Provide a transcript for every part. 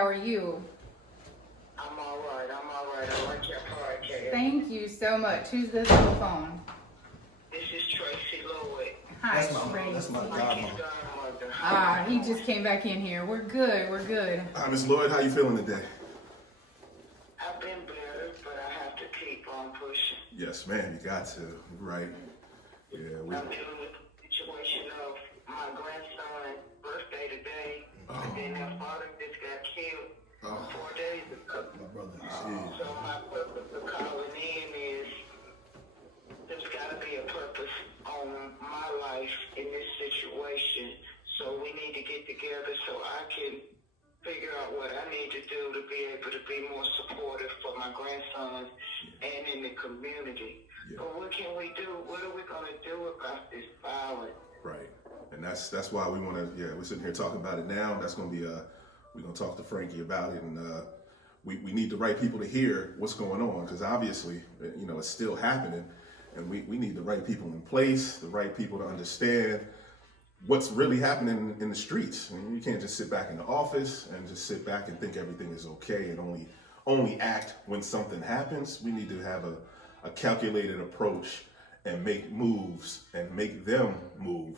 How are you? I'm all right. I like your podcast. Thank you so much. Who's this on the phone? This is Tracy Lloyd. Hi, That's my Frankie's godmother. godmother. he just came back in here. We're good. Hi, Miss Lloyd. How you feeling today? I've been better, but I have to keep on pushing. Yes, ma'am. You got to. Right. Yeah. I'm dealing with the situation of my grandson's birthday today, and then their father just got killed 4 days ago. My brother. So my purpose for calling in is there's got to be a purpose on my life in this situation. So we need to get together so I can figure out what I need to do to be able to be more supportive for my grandsons and in the community. Yeah. But what can we do? What are we going to do about this violence? Right. And that's why we want to. Yeah, we're sitting here talking about it now. That's going to be we're going to talk to Frankie about it, and we need the right people to hear what's going on, because obviously, it's still happening, and we need the right people in place, the right people to understand what's really happening in the streets. I mean, you can't just sit back in the office and just sit back and think everything is okay and only act when something happens. We need to have a calculated approach and make moves and make them move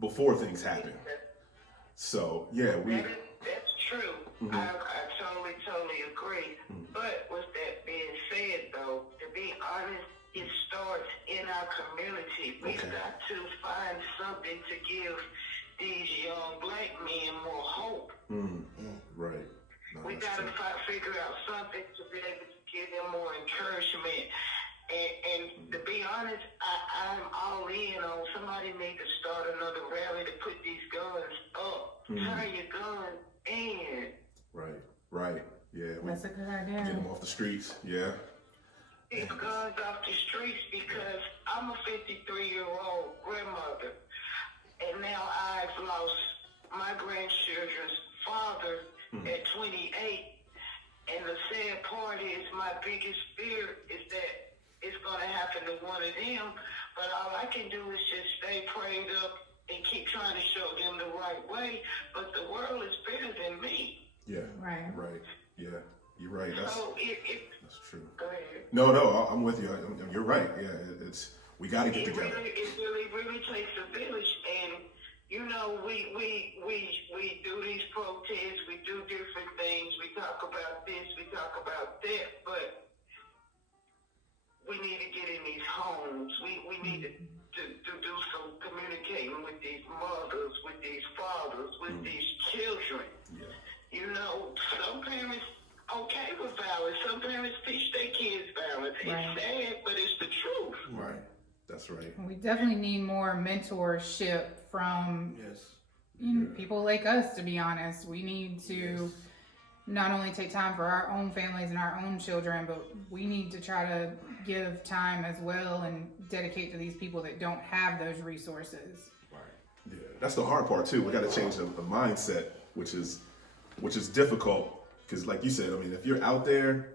before things happen. So yeah, That's true. Mm-hmm. I totally agree. Mm-hmm. But with that being said, though, to be honest, it starts in our community. We've got to find something to give these young black men more hope. Mm-hmm. Right. No, We got to figure out something to be able to give them more encouragement. And to be honest, I'm all in on somebody need to start another rally to put these guns up. Turn your guns in. Right. Yeah. That's a good idea. Get them off the streets. Yeah. These guns off the streets, because I'm a 53-year-old grandmother, and now I've lost my grandchildren's father at 28. And the sad part is my biggest fear is that it's going to happen to one of them, but all I can do is just stay prayed up and keep trying to show them the right way. But the world is bigger than me. Yeah. Right. Yeah. You're right. That's true. Go ahead. No, I'm with you. You're right. Yeah. We got to get together. It really takes a village, and we do these protests, we do different things, we talk about this, we talk about that, but we need to get in these homes. We need to do some communicating with these mothers, with these fathers, with these children. Yeah. Some parents okay with violence. Some parents teach their kids violence. Right. It's sad, but it's the truth. Right. That's right. We definitely need more mentorship from people like us, to be honest. We need to not only take time for our own families and our own children, but we need to try to give time as well and dedicate to these people that don't have those resources. Right. Yeah. That's the hard part too. We got to change the mindset, which is difficult, because like you said, I mean, if you're out there,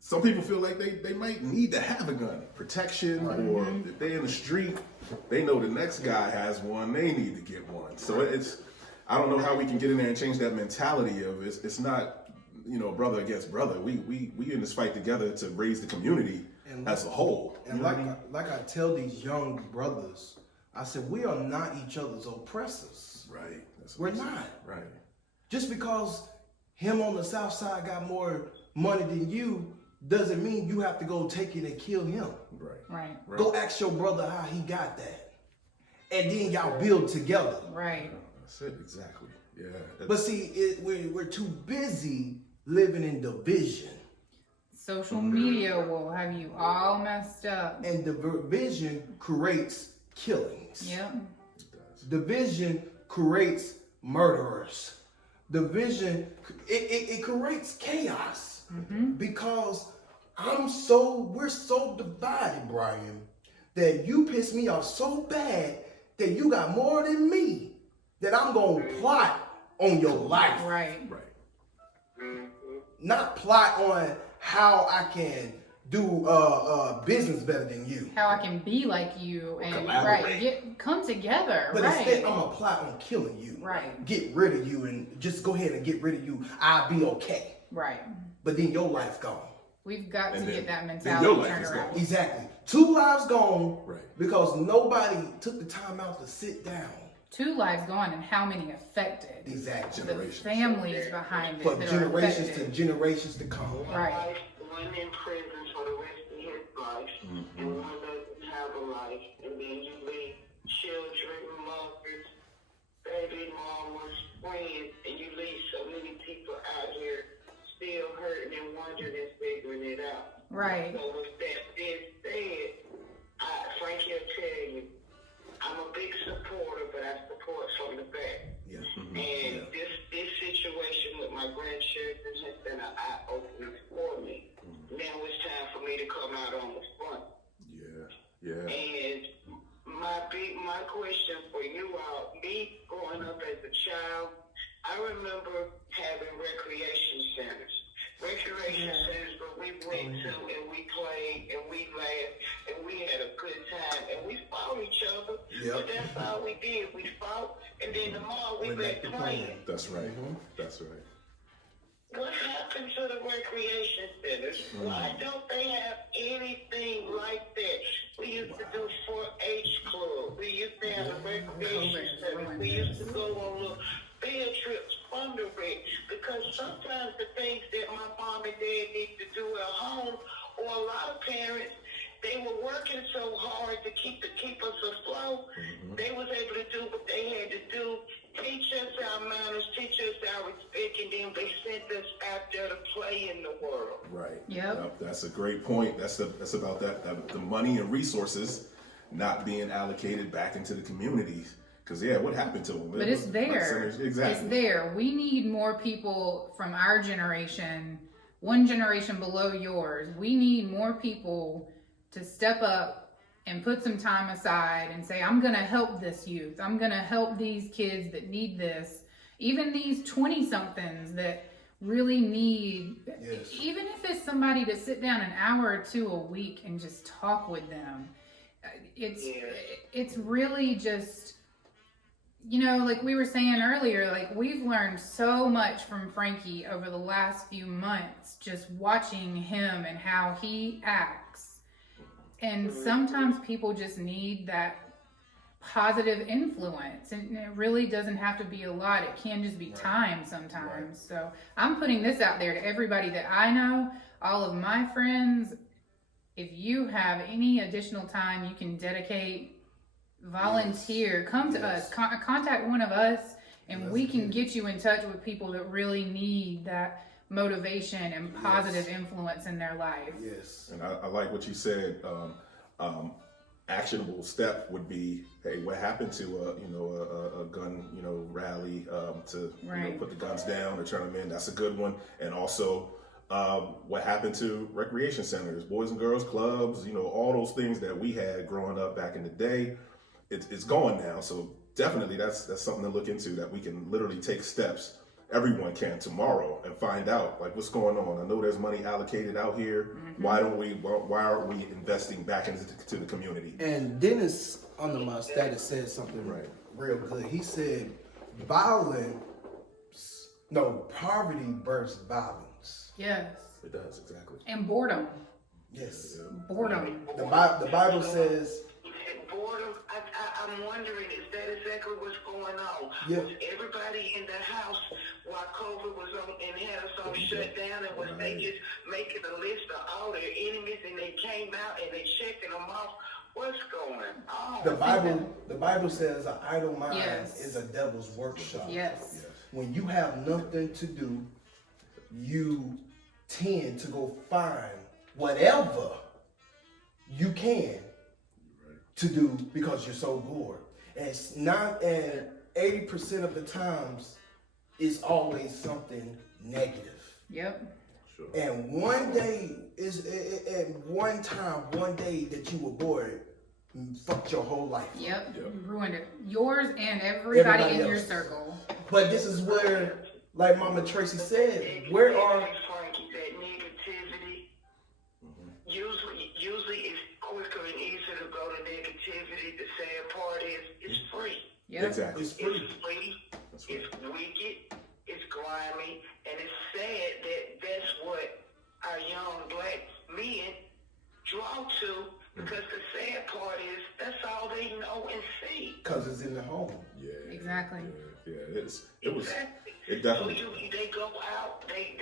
some people feel like they might need to have a gun, protection, or if they're in the street, they know the next guy has one, they need to get one. So I don't know how we can get in there and change that mentality of it's not, brother against brother. We in this fight together to raise the community as a whole. And like I tell these young brothers, I said, we are not each other's oppressors. Right. We're not. Right. Just because him on the south side got more money than you doesn't mean you have to go take it and kill him. Right. Go ask your brother how he got that. And then y'all build together. Right. That's it, exactly. Yeah. But see, we're too busy living in division. Social media will have you all messed up. And division creates killings. Yep. Division creates murderers. Division, it creates chaos. Because we're so divided, Brian, that you piss me off so bad that you got more than me, that I'm going to plot on your life. Right. Not plot on how I can do business better than you. How I can be like you and Collaborate. come together. But right. instead, I'm gonna plot on killing you. Right. Get rid of you and just go ahead and get rid of you. I'll be okay. Right. But then your life's gone. We've got to get that your mentality life turned is around. gone. Exactly. 2 lives gone. Right. Because nobody took the time out to sit down. 2 lives gone, and how many affected? Exactly. The families behind it. For that generations are to affected. generations to come. Right. One in prison for the rest of his life, and one doesn't have a life, and then you leave children, mothers, baby mamas, friends, and you leave so many people out here still hurting and wondering and figuring it out. Right. So with that being said, Frankie will tell you, I'm a big supporter, but I support from the back. Yeah. And this situation with my grandchildren has been an eye-opener for me. Now it's time for me to come out on the front. Yeah. And my question for you all, me growing up as a child, I remember having recreation centers. Centers where we went to and we played and we laughed and we had a good time and we fought each other. Yep. But that's all we did. We fought and then tomorrow we back playing. That's right. That's right. What happened to the recreation centers? Why don't they have anything like that? We used to do 4-H club. We used to have a recreation center. We used to go on little field trips from the rec, because sometimes the things that my mom and dad need to do at home, or a lot of parents, they were working so hard to keep us afloat. They was able to do what they had to do, teach us our manners, teach us our respect, and then they sent us out there to play in the world. Right. Yep. That's a great point. That's about that the money and resources not being allocated back into the communities. Because, what happened to them? But it's there. Exactly. It's there. We need more people from our generation, one generation below yours. We need more people to step up and put some time aside and say, I'm going to help this youth. I'm going to help these kids that need this. Even these 20-somethings that really need, even if it's somebody to sit down an hour or 2 a week and just talk with them. It's really just... like we were saying earlier, like we've learned so much from Frankie over the last few months, just watching him and how he acts. And sometimes people just need that positive influence, and it really doesn't have to be a lot. It can just be time sometimes. So I'm putting this out there to everybody that I know, all of my friends. If you have any additional time you can dedicate, volunteer, come to us, contact one of us, and we can get you in touch with people that really need that motivation and positive influence in their life. Yes. And I like what you said. Actionable step would be, hey, what happened to a gun rally to put the guns down or turn them in? That's a good one. And also, what happened to recreation centers, boys and girls clubs, all those things that we had growing up back in the day. It's gone now, so definitely that's something to look into, that we can literally take steps, everyone can, tomorrow, and find out like what's going on. I know there's money allocated out here. Why aren't we investing back into the community? And Dennis under my status said something real good. He said poverty births violence. Yes. It does, exactly. And boredom. Yes. Boredom. The Bible says, boredom, I'm wondering, is that exactly what's going on? Yeah. Was everybody in the house while COVID was on and had us all shut down, and was they just making a list of all their enemies and they came out and they checking them off? What's going on? the Bible says an idle mind Yes. is a devil's workshop. Yes. When you have nothing to do, you tend to go find whatever you can to do because you're so bored. And it's not, and 80% of the times it's always something negative. Yep. Sure. And one day one day that you were bored, fucked your whole life. Yep. Ruined it. Yours and everybody in your else. circle. But this is where, like Mama Tracy said, where are... Frankie, that negativity, you sad part is it's free. Yep. Exactly. It's free. It's free. That's right. It's wicked. It's grimy, and it's sad that that's what our young black men draw to, because the sad part is that's all they know and see. Because it's in the home. Yeah. Exactly. Yeah. It was. Exactly. It definitely. So they go out, they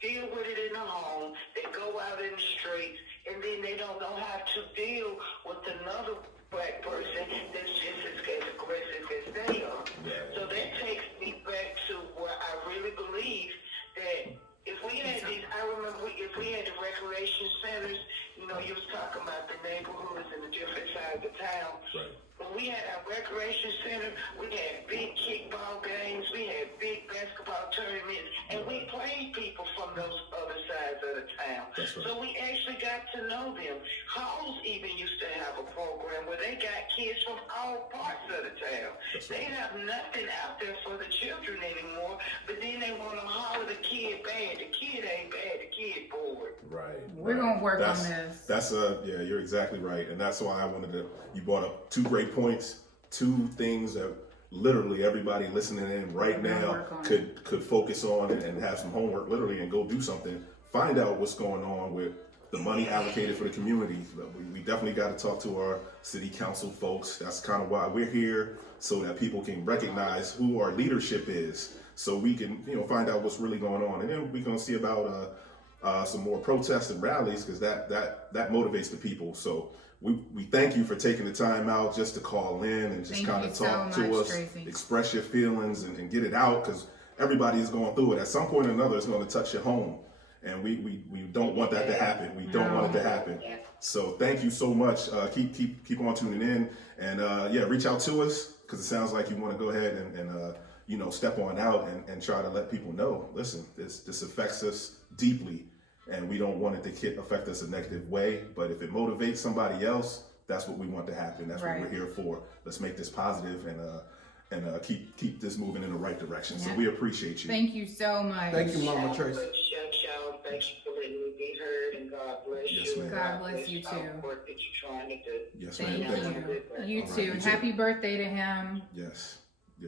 deal with it in the home, they go out in the streets, and then they don't know how to deal with another black person that's just as aggressive as they are. Yeah. So that takes me back to where I really believe that if we had these, I remember if we had the recreation centers, you know, you was talking about the neighborhoods and the different sides of town. Right. When we had our recreation center, we had big kickball games, we had big basketball tournaments, and we played people from those other sides of the town. That's right. So we actually got to know them. Halls even used to have a program where they got kids from all parts of the town. That's right. They have nothing out there for the children anymore, but then they want to holler the kid bad. The kid ain't bad, the kid bored. Right. We're gonna work on this. That's yeah, you're exactly right, and that's why I wanted to. You brought up two great points, two things that literally everybody listening in right now could focus on and have some homework, literally, and go do something. Find out what's going on with the money allocated for the community. We definitely got to talk to our city council folks. That's kind of why we're here, so that people can recognize who our leadership is, so we can find out what's really going on, and then we're gonna see about some more protests and rallies, because that motivates the people. So we thank you for taking the time out just to call in and just kind of talk to us, express your feelings and get it out, because everybody is going through it. At some point or another, it's going to touch your home, and we don't want that to happen. We don't want it to happen. So thank you so much. Keep on tuning in, and reach out to us, because it sounds like you want to go ahead and step on out and try to let people know, listen, this affects us deeply, and we don't want it to affect us a negative way. But if it motivates somebody else, that's what we want to happen. That's what we're here for. Let's make this positive and keep this moving in the right direction. Yeah. So we appreciate you. Thank you so much. Thank you, Mama Tracy. Thank you for letting me be heard, and God bless you. Yes, ma'am. God bless you too. Work that you're trying to do. Yes, ma'am. Thank you. You All too. right, Happy birthday to him. Yes.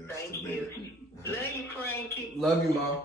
Thank you. Love you, Frankie. Love you, Mom.